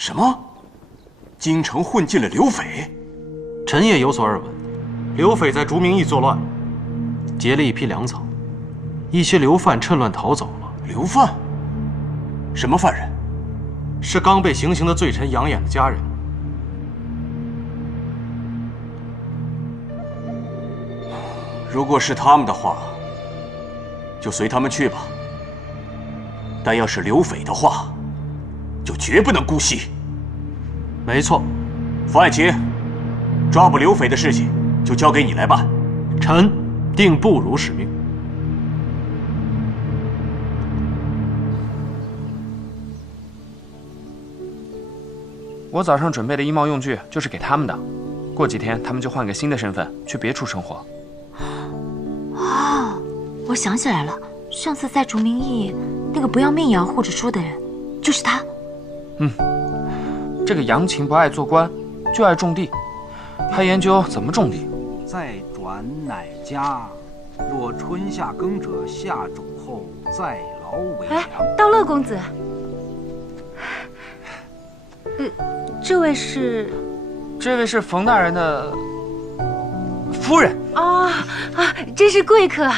什么？京城混进了刘匪？臣也有所耳闻，刘匪在竹名驿作乱，劫了一批粮草，一些流犯趁乱逃走了。流犯？什么犯人？是刚被行刑的罪臣杨衍的家人。如果是他们的话，就随他们去吧。但要是刘匪的话，就绝不能姑息。没错，冯爱卿，抓捕刘匪的事情就交给你来办。臣定不辱使命。我早上准备的衣帽用具就是给他们的，过几天他们就换个新的身份去别处生活。哦，我想起来了，上次在竹名驿那个不要命也要护着猪的人，就是他。这个杨琴不爱做官，就爱种地，还研究怎么种地。再转乃家，若春夏耕者下种后，再劳为良。道乐公子，这位是？这位是冯大人的夫人。真是贵客。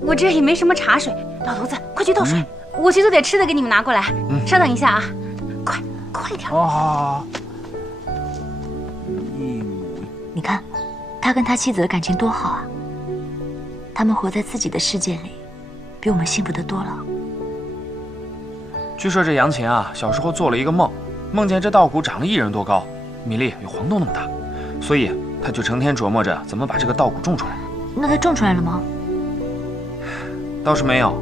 我这里没什么茶水，老头子，快去倒水，我去做点吃的给你们拿过来。稍等一下啊，快点。好。你看，他跟他妻子的感情多好啊！他们活在自己的世界里，比我们幸福得多了。据说这杨琴啊，小时候做了一个梦，梦见这稻谷长了1人多高，米粒有黄豆那么大，所以他就成天琢磨着怎么把这个稻谷种出来。那他种出来了吗？倒是没有，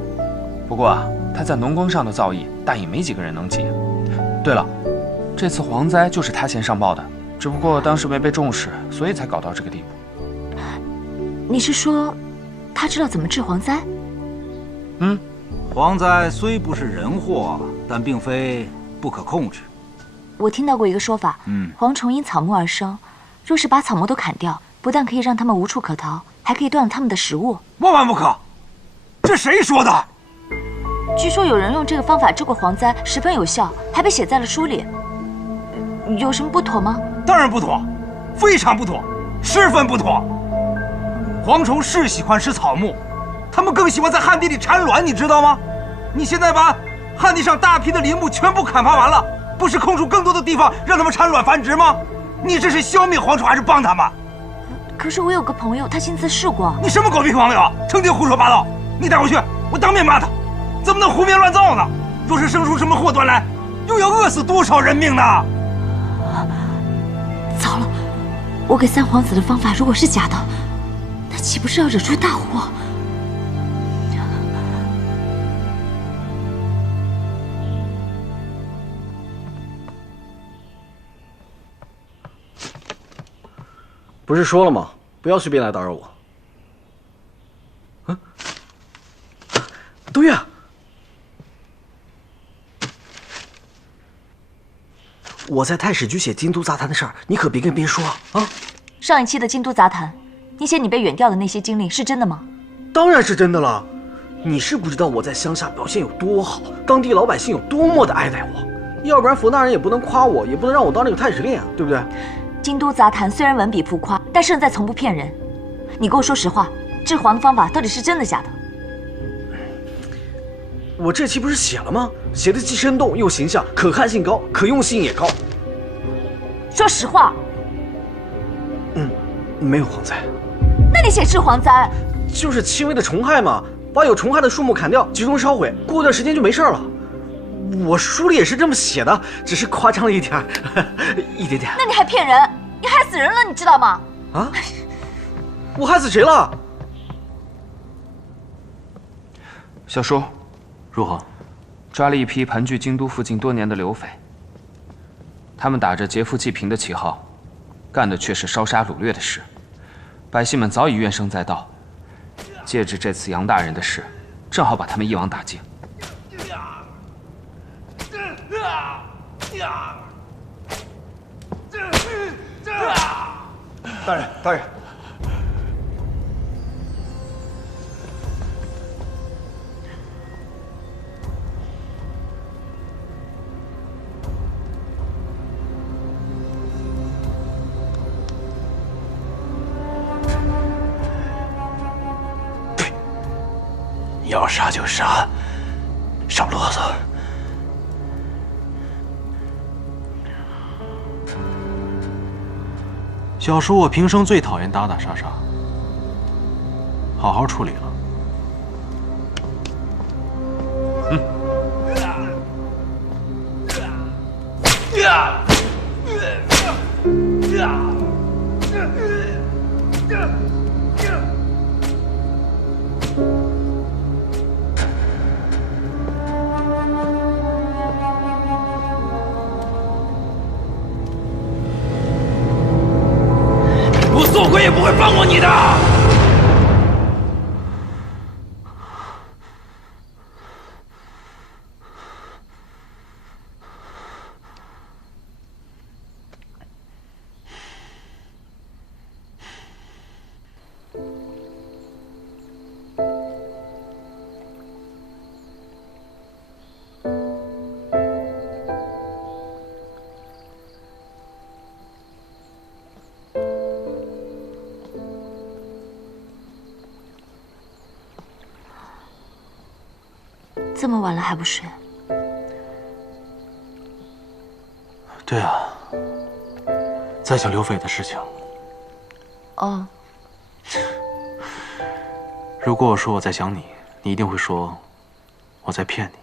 不过啊，他在农耕上的造诣，大也没几个人能及。对了，这次蝗灾就是他先上报的，只不过当时没被重视，所以才搞到这个地步。你是说，他知道怎么治蝗灾？蝗灾虽不是人祸，但并非不可控制。我听到过一个说法，蝗虫因草木而生，若是把草木都砍掉，不但可以让他们无处可逃，还可以断了他们的食物。万万不可！这谁说的？据说有人用这个方法治过蝗灾，十分有效，还被写在了书里。有什么不妥吗？当然不妥，非常不妥，十分不妥。蝗虫是喜欢吃草木，它们更喜欢在旱地里产卵，你知道吗？你现在把旱地上大批的林木全部砍伐完了，不是空出更多的地方让它们产卵繁殖吗？你这是消灭蝗虫还是帮它们？可是我有个朋友，他亲自试过。你什么狗屁朋友，成天胡说八道！你带我去，我当面骂他，怎么能胡编乱造呢？若是生出什么祸端来，又要饿死多少人命呢？糟了，我给三皇子的方法如果是假的，那岂不是要惹出大祸？不是说了吗？不要随便来打扰我。对呀，我在太史局写京都杂谈的事儿，你可别跟别人说啊！上一期的京都杂谈，你写你被远调的那些经历是真的吗？当然是真的了。你是不知道我在乡下表现有多好，当地老百姓有多么的爱戴我，要不然冯大人也不能夸我，也不能让我当那个太史令啊，对不对？京都杂谈虽然文笔浮夸，但胜在从不骗人。你给我说实话，治蝗的方法到底是真的假的？我这期不是写了吗？写的既生动又形象，可看性高，可用性也高。说实话。没有蝗灾。那你写治蝗灾？就是轻微的虫害嘛，把有虫害的树木砍掉，集中烧毁，过段时间就没事了。我书里也是这么写的，只是夸张了一点儿，一点点。那你还骗人，你害死人了，你知道吗？啊？我害死谁了？小叔，如何？抓了一批盘踞京都附近多年的流匪，他们打着劫富济贫的旗号，干的却是烧杀掳掠的事，百姓们早已怨声载道。借着这次杨大人的事，正好把他们一网打尽。大人，大人，要杀就杀，少啰嗦。小叔，我平生最讨厌打打杀杀，好好处理了。我做鬼也不会放过你的！这么晚了还不睡？对啊，在想刘斐的事情。哦，如果我说我在想你，你一定会说我在骗你。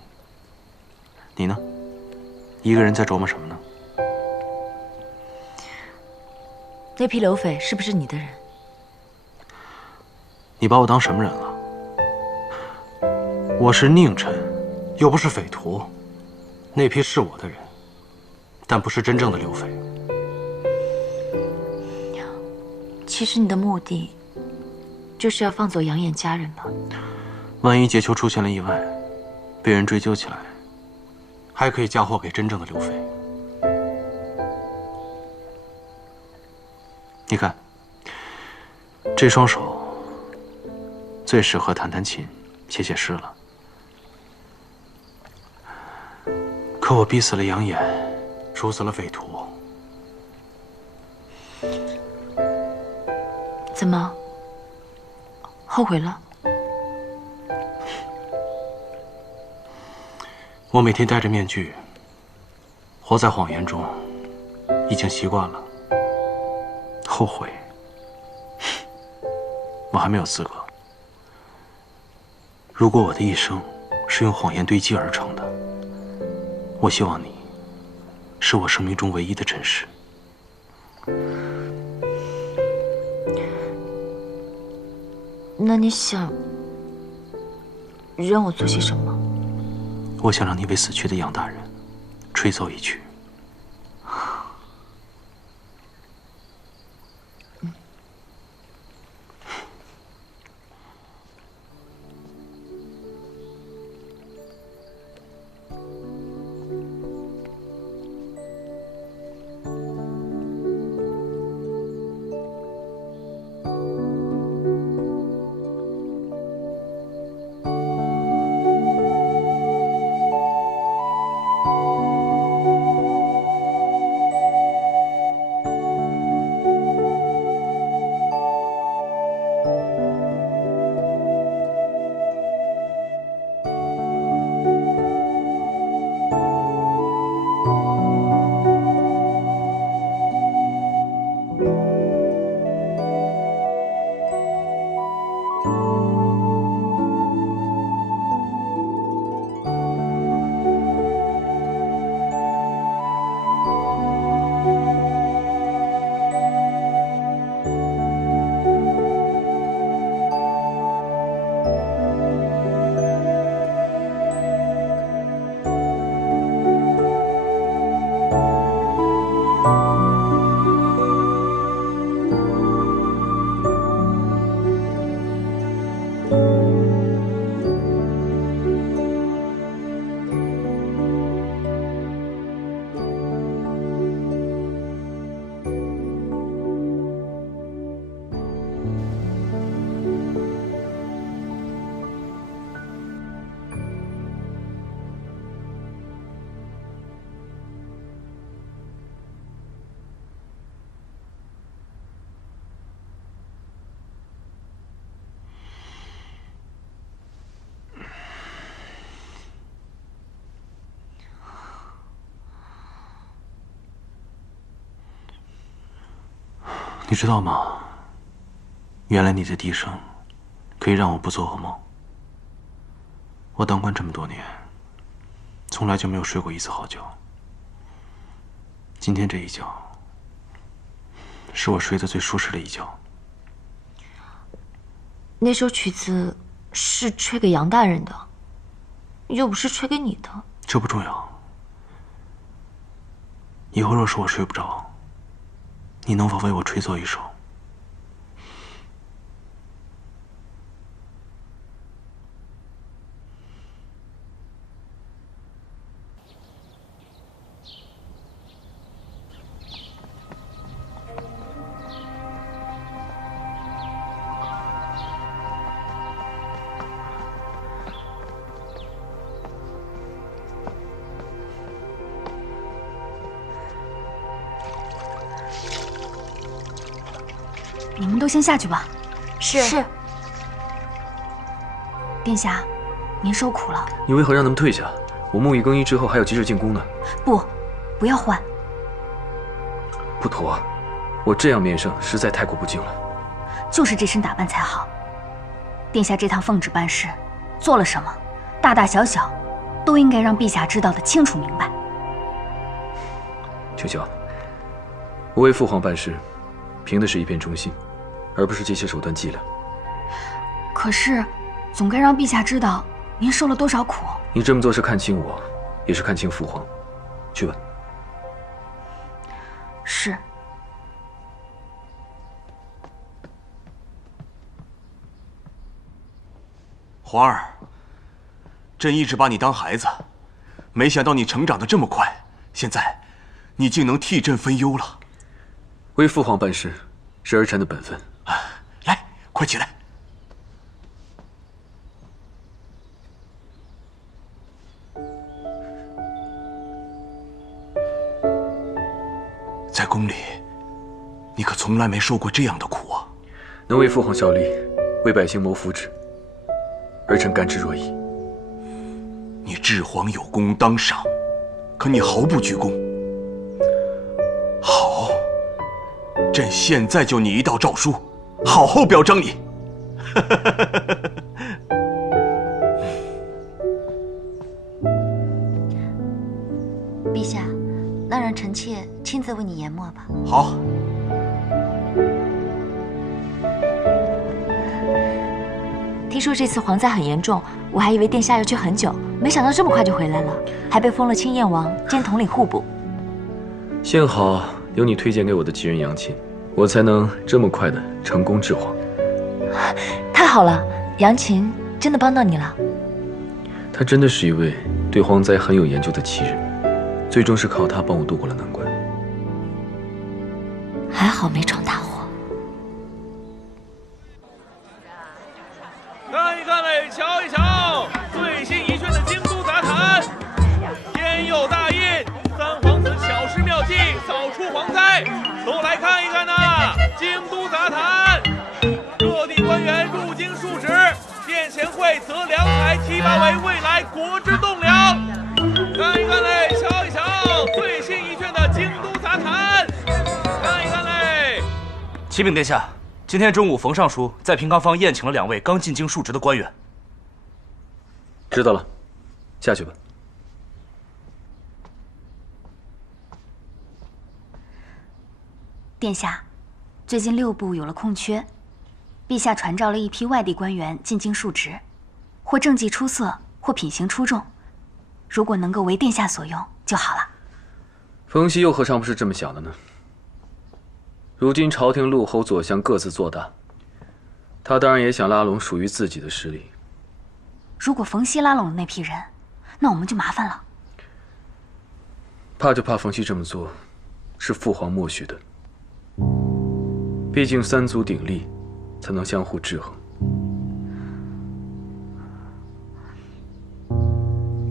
你呢？一个人在琢磨什么呢？那批刘斐是不是你的人？你把我当什么人了？我是佞臣，又不是匪徒。那批是我的人，但不是真正的刘斐。其实你的目的就是要放走杨衍家人了。万一结秋出现了意外，被人追究起来，还可以嫁祸给真正的刘斐。你看，这双手最适合弹弹琴、写写诗了。可我逼死了杨衍，处死了匪徒。怎么？后悔了？我每天戴着面具，活在谎言中，已经习惯了。后悔，我还没有资格。如果我的一生是用谎言堆积而成的，我希望你是我生命中唯一的真实。那你想让我做些什么？我想让你为死去的杨大人吹奏一曲。你知道吗？原来你的笛声可以让我不做噩梦。我当官这么多年，从来就没有睡过一次好觉。今天这一觉，是我睡得最舒适的一觉。那首曲子是吹给杨大人的，又不是吹给你的。这不重要。以后若是我睡不着，你能否为我吹奏一首？你们都先下去吧。是。殿下，您受苦了。你为何让他们退下？我沐浴更衣之后还要急着进宫呢。不要换。不妥，我这样面圣实在太过不敬了。就是这身打扮才好。殿下这趟奉旨办事，做了什么，大大小小，都应该让陛下知道的清楚明白。秋娇，我为父皇办事，凭的是一片忠心，而不是这些手段伎俩。可是，总该让陛下知道您受了多少苦。你这么做是看清我，也是看清父皇。去吧。是。皇儿，朕一直把你当孩子，没想到你成长得这么快，现在你竟能替朕分忧了。为父皇办事是儿臣的本分。来，快起来。在宫里，你可从来没受过这样的苦啊！能为父皇效力，为百姓谋福祉，儿臣甘之若饴。你治皇有功当赏，可你毫不居功。好，朕现在就拟一道诏书，好好表彰你。陛下，那让臣妾亲自为你研墨吧。好。听说这次蝗灾很严重，我还以为殿下要去很久，没想到这么快就回来了，还被封了青燕王兼统领户部。幸好有你推荐给我的继任杨琴，我才能这么快的成功治皇。太好了，杨琴真的帮到你了。他真的是一位对蝗灾很有研究的奇人，最终是靠他帮我渡过了难关。还好没闯大祸。看一看嘞，瞧一瞧，最新一卷的《京都杂谈》，天佑大印，三皇子巧施妙计，扫除蝗灾，都来看一看呐！《京都杂谈》，各地官员入京述职，殿前会择良才提拔为未来国之栋梁。看一看嘞，瞧一瞧，最新一卷的《京都杂谈》，看一看嘞。启禀殿下。今天中午，冯尚书在平康坊宴请了2位刚进京述职的官员。知道了，下去吧。殿下，最近6部有了空缺，陛下传召了一批外地官员进京述职，或政绩出色，或品行出众，如果能够为殿下所用就好了。冯熙又何尝不是这么想的呢？如今朝廷陆侯左相各自做大，他当然也想拉拢属于自己的势力。如果冯熙拉拢了那批人，那我们就麻烦了。怕就怕冯熙这么做是父皇默许的。毕竟3足鼎立，才能相互制衡。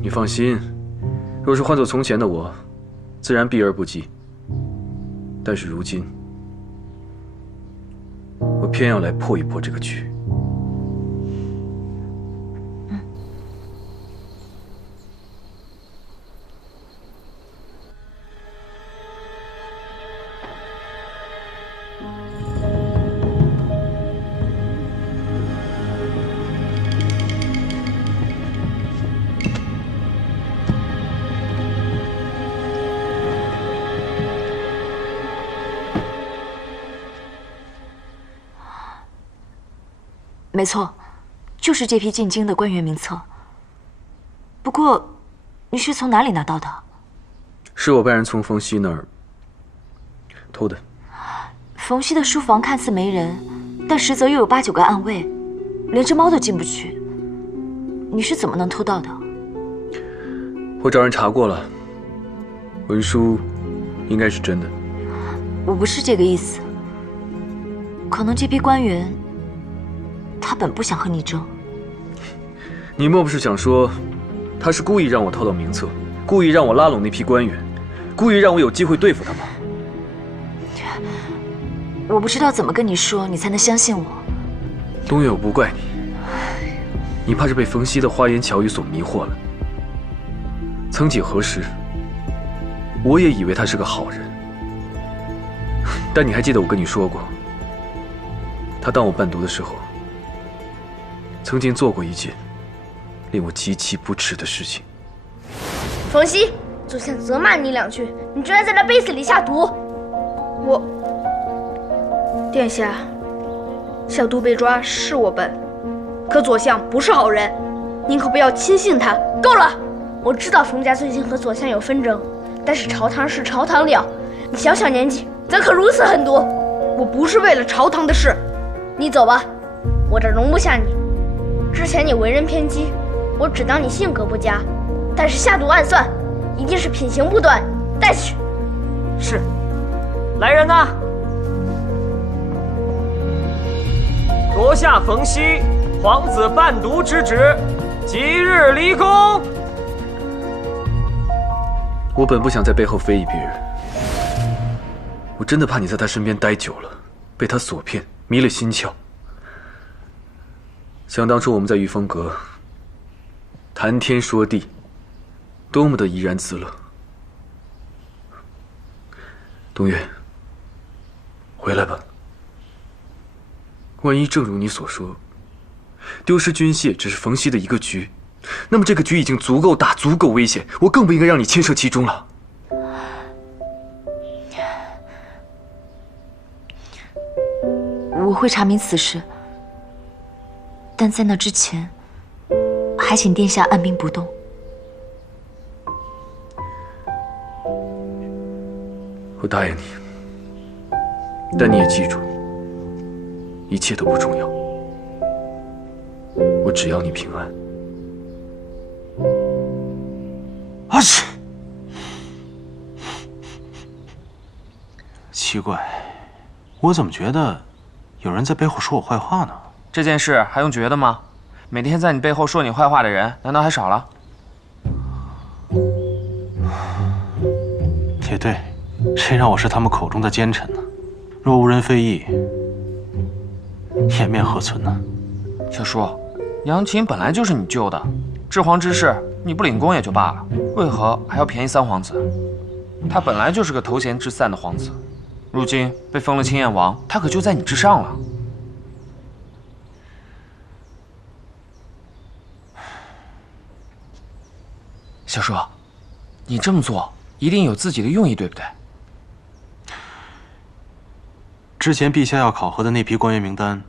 你放心，若是换做从前的我，自然避而不及。但是如今，我偏要来破一破这个局。没错，就是这批进京的官员名册。不过，你是从哪里拿到的？是我派人从冯熙那儿偷的。冯熙的书房看似没人，但实则又有8、9个暗卫，连只猫都进不去。你是怎么能偷到的？我找人查过了，文书应该是真的。我不是这个意思。可能这批官员，他本不想和你争。你莫不是想说，他是故意让我偷到名册，故意让我拉拢那批官员，故意让我有机会对付他吗？我不知道怎么跟你说，你才能相信我。东岳，我不怪你，你怕是被冯熙的花言巧语所迷惑了。曾几何时，我也以为他是个好人，但你还记得我跟你说过，他当我伴读的时候，曾经做过一件令我极其不耻的事情。冯熙，左相责骂你2句，你居然在他杯子里下毒！殿下，小杜被抓是我笨，可左相不是好人，您可不要轻信他。够了！我知道冯家最近和左相有纷争，但是朝堂是朝堂了，你小小年纪怎可如此狠毒？我不是为了朝堂的事，你走吧，我这容不下你。之前你为人偏激，我只当你性格不佳，但是下毒暗算，一定是品行不端，带去。是，来人呐！夺下冯熙皇子伴读之职，即日离宫。我本不想在背后非议别人，我真的怕你在他身边待久了，被他所骗，迷了心窍。想当初我们在御风阁谈天说地，多么的怡然自乐。东岳，回来吧。万一正如你所说，丢失军械只是冯熙的一个局，那么这个局已经足够大，足够危险，我更不应该让你牵涉其中了。我会查明此事，但在那之前，还请殿下按兵不动。我答应你，但你也记住，一切都不重要，我只要你平安。啊去！奇怪，我怎么觉得有人在背后说我坏话呢？这件事还用觉得吗？每天在你背后说你坏话的人，难道还少了？也对，谁让我是他们口中的奸臣呢？若无人非议，颜面何存呢？小叔，杨琴本来就是你救的，治皇之事你不领功也就罢了，为何还要便宜三皇子？他本来就是个头衔之散的皇子，如今被封了青燕王，他可就在你之上了。小叔，你这么做一定有自己的用意，对不对？之前陛下要考核的那批官员名单，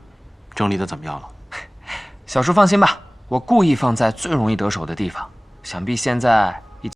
整理的怎么样了？小叔放心吧，我故意放在最容易得手的地方，想必现在已经。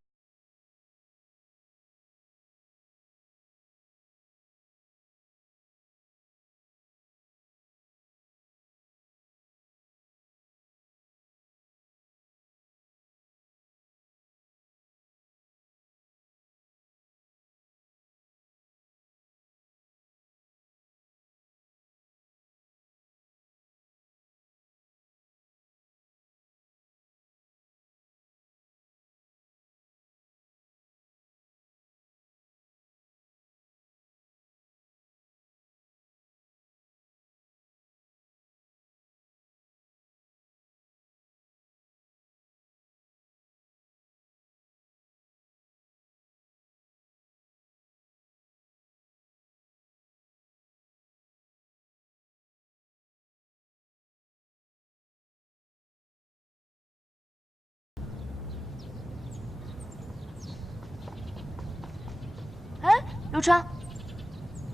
刘川，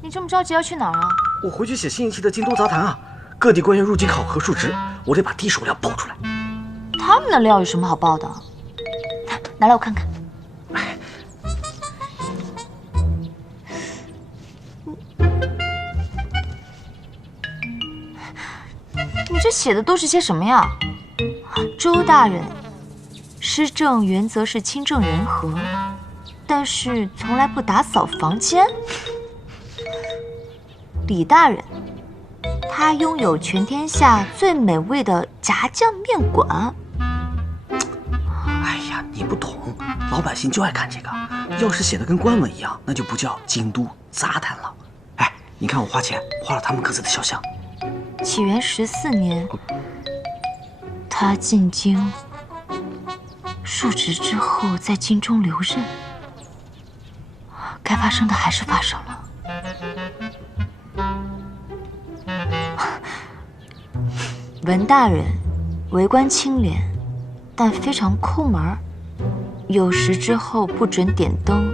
你这么着急要去哪儿啊？我回去写新一期的京都杂谈啊，各地官员入京考核述职，我得把第一手料爆出来。他们的料有什么好爆的？拿来我看看。你这写的都是些什么呀？周大人，施政原则是清正人和，但是从来不打扫房间。李大人，他拥有全天下最美味的炸酱面馆。哎呀，你不懂，老百姓就爱看这个。要是写的跟官文一样，那就不叫京都杂谈了。哎，你看我花钱画了他们各自的肖像。启元14年，他进京述职之后，在京中留任。该发生的还是发生了。文大人为官清廉，但非常抠门，有时之后不准点灯，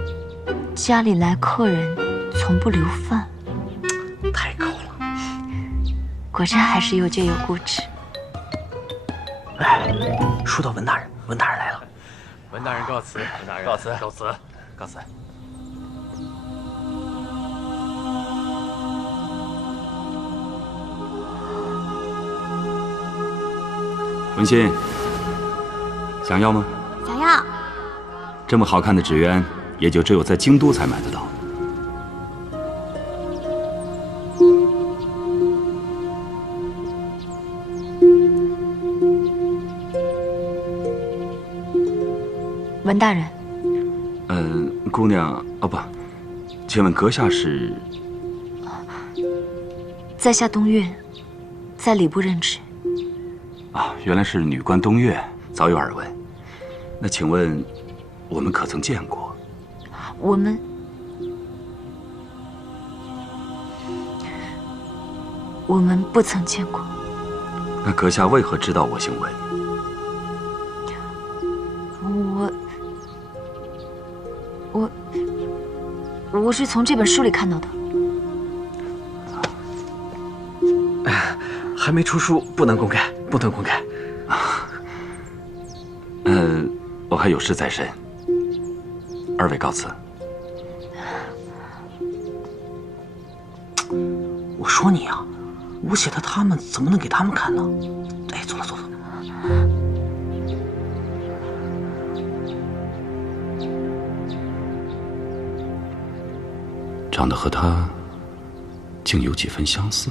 家里来客人从不留饭。太抠了。果真还是又倔又固执。哎，说到文大人，文大人来了。文大人告辞，文大人告辞，告辞，告辞。文心，想要吗？想要。这么好看的纸鸢，也就只有在京都才买得到。文大人，姑娘，哦不，请问阁下是？在下东岳，在礼部任职。啊，原来是女官东岳，早有耳闻。那请问，我们可曾见过？我们不曾见过。那阁下为何知道我姓文？我是从这本书里看到的。还没出书，不能公开，不能公开。我还有事在身，二位告辞。我说你啊，我写的他们怎么能给他们看呢？哎，走了走了。长得和他竟有几分相似。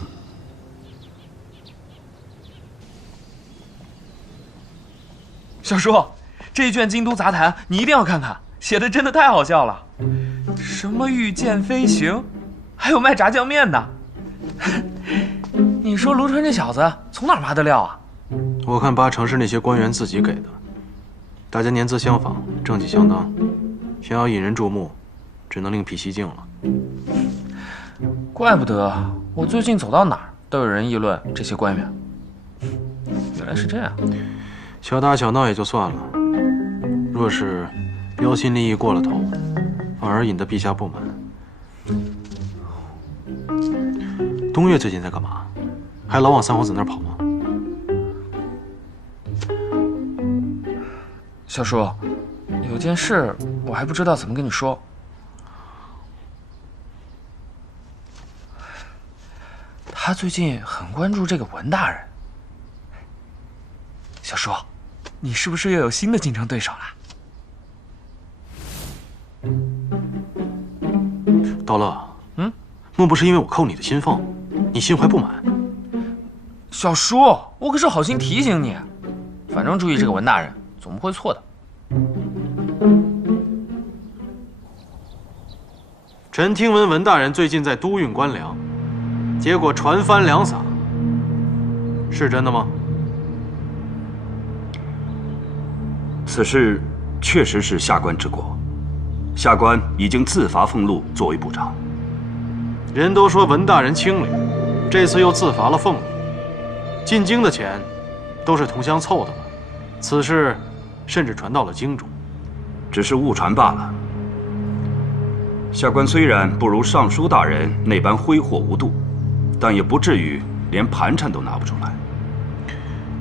小叔，这一卷《京都杂谈》你一定要看看，写的真的太好笑了。什么御剑飞行，还有卖炸酱面的。你说卢川这小子从哪儿挖的料啊？我看八成是那些官员自己给的。大家年资相仿，政绩相当，想要引人注目，只能另辟蹊径了。怪不得我最近走到哪儿都有人议论这些官员。原来是这样。小打小闹也就算了，若是标新立异过了头，反而引得陛下不满。东岳最近在干嘛？还老往三皇子那儿跑吗？小叔，有件事我还不知道怎么跟你说。他最近很关注这个文大人。小叔，你是不是又有新的竞争对手了？道乐，莫不是因为我扣你的薪俸，你心怀不满？小叔，我可是好心提醒你，反正注意这个文大人，总不会错的。臣听闻文大人最近在督运官粮，结果船翻粮撒，是真的吗？此事确实是下官之过，下官已经自罚俸禄作为补偿。人都说文大人清廉，这次又自罚了俸禄，进京的钱都是同乡凑的吧？此事甚至传到了京中，只是误传罢了。下官虽然不如尚书大人那般挥霍无度，但也不至于连盘缠都拿不出来。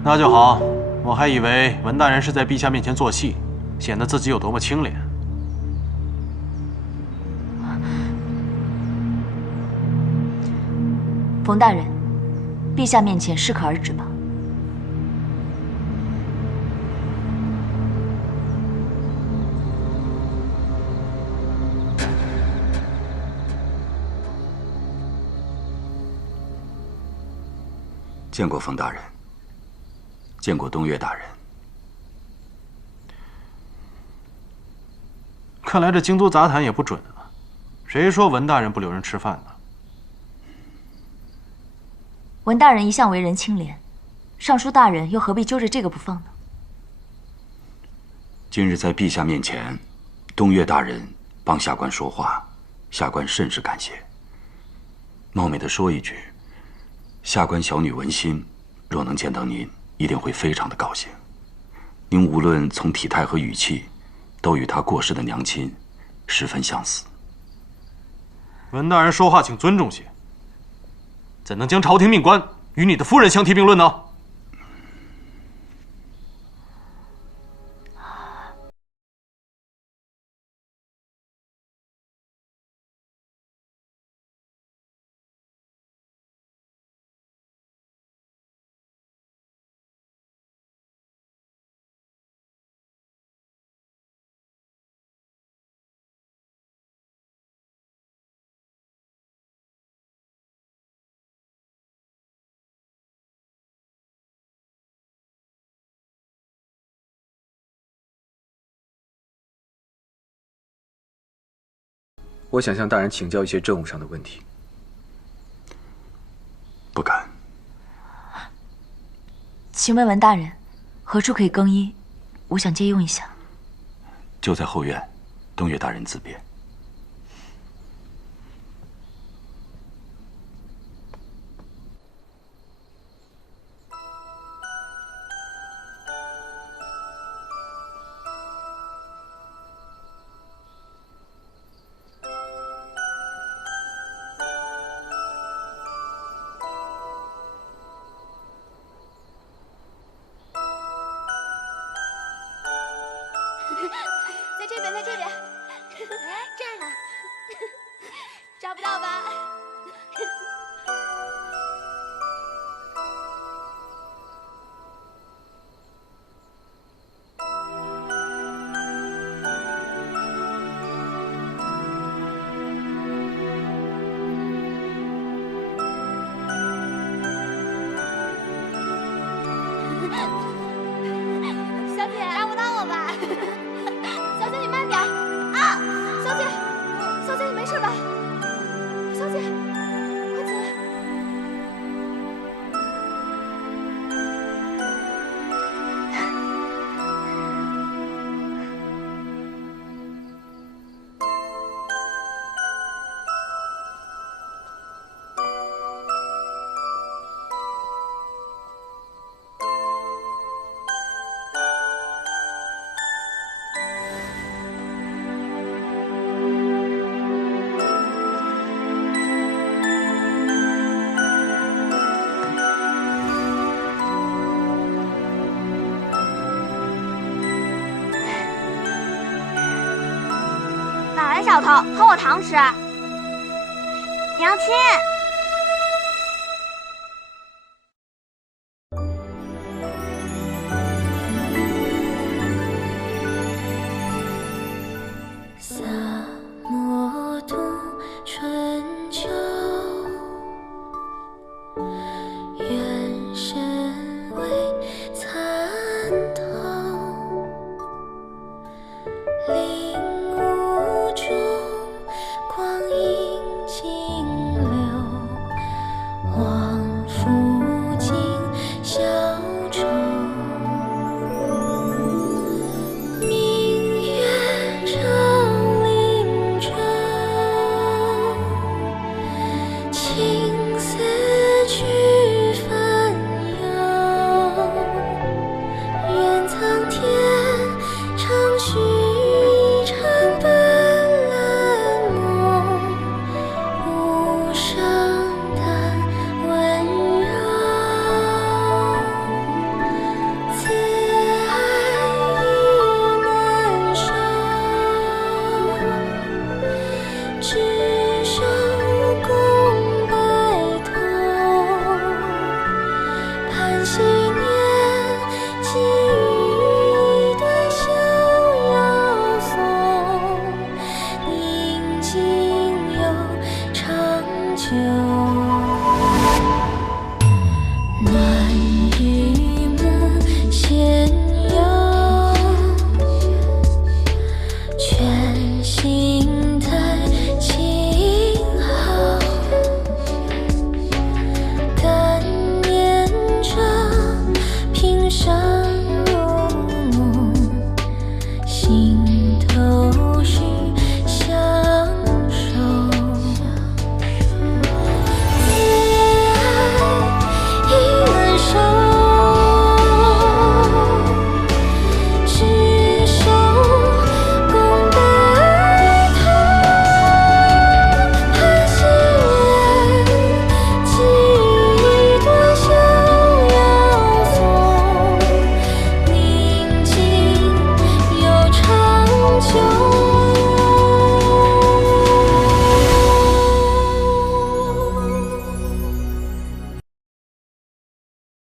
那就好，我还以为文大人是在陛下面前做戏，显得自己有多么清廉。冯大人，陛下面前适可而止吧。见过冯大人，见过东岳大人。看来这京都杂谈也不准啊！谁说文大人不留人吃饭呢？文大人一向为人清廉，尚书大人又何必揪着这个不放呢？今日在陛下面前，东岳大人帮下官说话，下官甚是感谢。冒昧地说一句，下官小女文心，若能见到您，一定会非常的高兴。您无论从体态和语气，都与她过世的娘亲十分相似。文大人说话请尊重些，怎能将朝廷命官与你的夫人相提并论呢？我想向大人请教一些政务上的问题。不敢。请问文大人，何处可以更衣？我想借用一下。就在后院，东岳大人自便。在这边，在这边，这儿呢，找不到吧？小姐，找不到我吧？小姐，你慢点啊！小姐，小姐，你没事吧？小姐，快起来！哪来小偷偷我糖吃？娘亲。